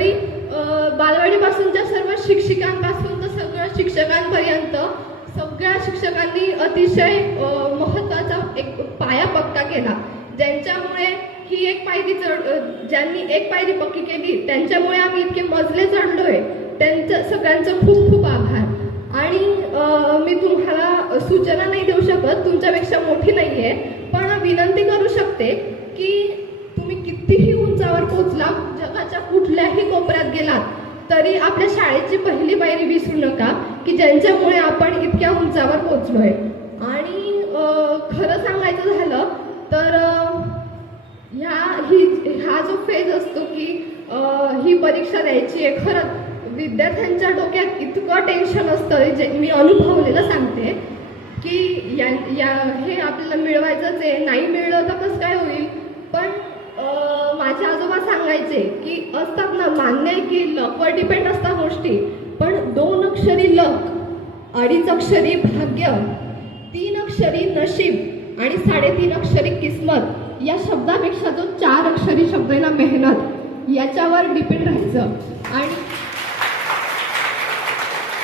तरी बालवाडीपासूनच्या सर्व शिक्षिकांपासून तर सगळ्या शिक्षकांपर्यंत सगळ्या शिक्षकांनी अतिशय महत्त्वाचा एक पाया पक्का केला, ज्यांच्यामुळे ही एक पायरी ज्यांनी एक पायरी पक्की केली त्यांच्यामुळे आम्ही इतके मजले चढलोय, त्यांचं सगळ्यांचं खूप खूप आभार। आणि मी तुम्हाला सूचना नाही देऊ शकत, तुमच्यापेक्षा मोठी नाही आहे, पण विनंती करू शकते की तुम्ही कितीही उंचावर पोहोचला, जगाच्या कुठल्याही कोपऱ्यात गेलात तरी आपल्या शाळेची पहिली पायरी विसरू नका की ज्यांच्यामुळे आपण इतक्या उंचावर पोहोचलोय। आणि खरं सांगायचं झालं तर हा जो फेज असतो की ही परीक्षा द्यायची आहे, खरंच विद्यार्थ्यांच्या डोक्यात इतकं टेन्शन असतं, जे मी अनुभवलेलं सांगते की हे आपल्याला मिळवायचंच आहे, नाही मिळलं तर कसं काय होईल। पण माझे आजोबा सांगायचे की असतात ना, मान्य आहे की लकवर डिपेंड असतात गोष्टी, पण 2 अक्षरी लक, 2.5 अक्षरी भाग्य, 3 अक्षरी नशीब आणि 3.5 अक्षरी किस्मत, या शब्दापेक्षा जो 4 अक्षरी शब्द आहे ना, मेहनत, याच्यावर डिपेंड राहायचं। आणि